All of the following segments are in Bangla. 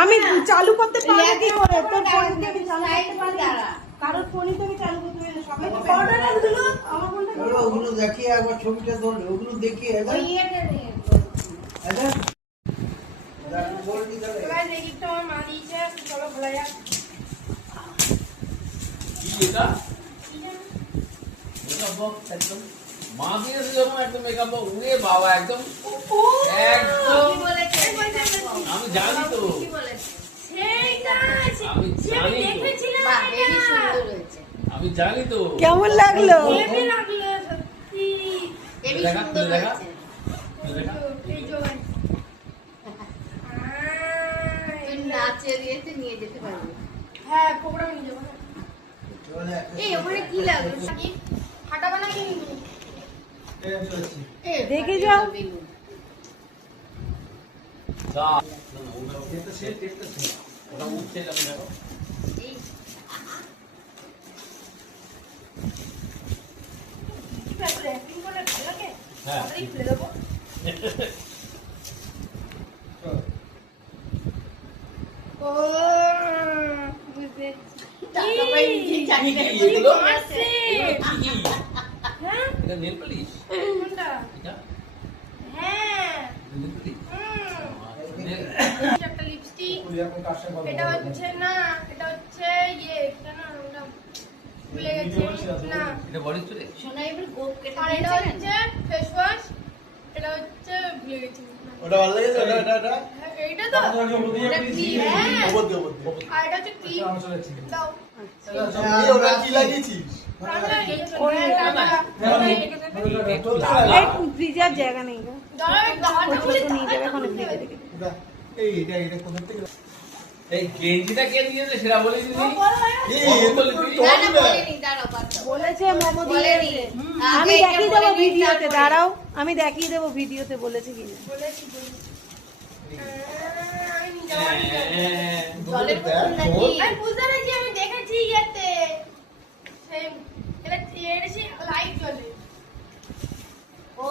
আমি চালু করতে পারি কি করে? তোর ফোনটা আমি চালু করতে পারি না। কারোর ফোনই তো আমি চালু করতে পারি না। সবাই তো ফটোটা দিলো আমার ফোনটা। ওগুলো দেখিয়ে একবার ছবিটা ধরলে ওগুলো দেখিয়ে ওই ইয়েটা নিয়ে আচ্ছা দেখ বলবি তাহলে গাইস এই গিফটটা আমার মা দিয়েছে চলো খোলা যাক কি এটা মেকআপ বক্স একদম মা দিয়েছে যখন একদম মেকআপ বক্স উড়ে বাবা একদম একদম কি বলেছে আমি জানি তো কি বলেছে সেইটা আমি জানি তো দেখেছিলাম বাহ বেশি সুন্দর হয়েছে আমি জানি তো কেমন লাগলো? হেভি লাগলো সত্যি হেভি সুন্দর হয়েছে এই যে তুই নাচে দিয়েতে নিয়ে যেতে পারবি হ্যাঁ প্রোগ্রাম নিয়ে যাবো এই ওখানে কি লাগলো ফাটা বানা কি দেখে যাও। যা ওটা এটা সেট এটা সেট ওটা উঠছে আমি দেখো এই কি ব্যাপারে অ্যাক্টিং করে ভালো লাগে হ্যাঁ তাড়াতাড়ি ফেলে দেবো ও বুঝতে টাকা পাই নিজে জানি না কি আছে হ্যাঁ এটা নেল পলিশ কোনটা এটা হ্যাঁ নেল পলিশ একটা লিপস্টিক এটা হচ্ছে না এটা হচ্ছে ইয়ে কেন ওটা ভুলে গেছি না এটা বডি স্প্রে সোনা এবার গোপ কেটে আর এটা হচ্ছে ফেস ওয়াশ এটা হচ্ছে ভুলে গেছি ওটা ভালো লেগেছে ওটা হ্যাঁ, এইটা তো এটা কি হ্যাঁ আর এটা হচ্ছে কি দাও ওটা কি লাগিয়েছিস এই ফ্রিজের জায়গা নেই গো। ছোট নিয়ে যাবে এখন ফ্রিজে রেখে দিই। এইটা কোথা থেকে এই গেঞ্জিটা কে দিয়েছে সেটা বলে দিবি বলেছে মোমো দিয়েছে। আমি দেখিয়ে দেবো ভিডিওতে, দাঁড়াও আমি দেখিয়ে দেবো ভিডিওতে বলেছে কিনা। জলের বোতল নাকি আমি বুঝতে পেরেছি আমি দেখেছি ইয়েতে সেই এটা এসে লাইট জ্বলে ও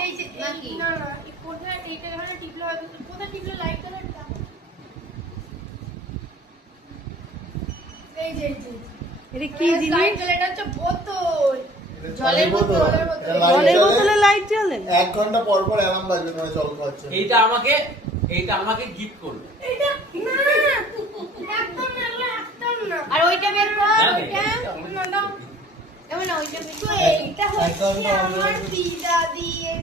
এই যে নাকি না না এই কোথায় এইটা এখানে টিপলে হবে কোথায় টিপলে লাইট জ্বলে এই যে এটা কি জিনিস? লাইট জ্বলে এটা হচ্ছে বোতল জলের বোতল জলের বোতলে লাইট জ্বলে? 1 ঘন্টা পর পর অ্যালার্ম বাজবে মানে জল খাওয়াচ্ছে এইটা আমাকে গিফট করবে এটা না একদম না আর ওইটা বের কর ওইটা না দাও এমন না ওইটা বের কর এইটা হচ্ছে আমার দিদা দিয়ে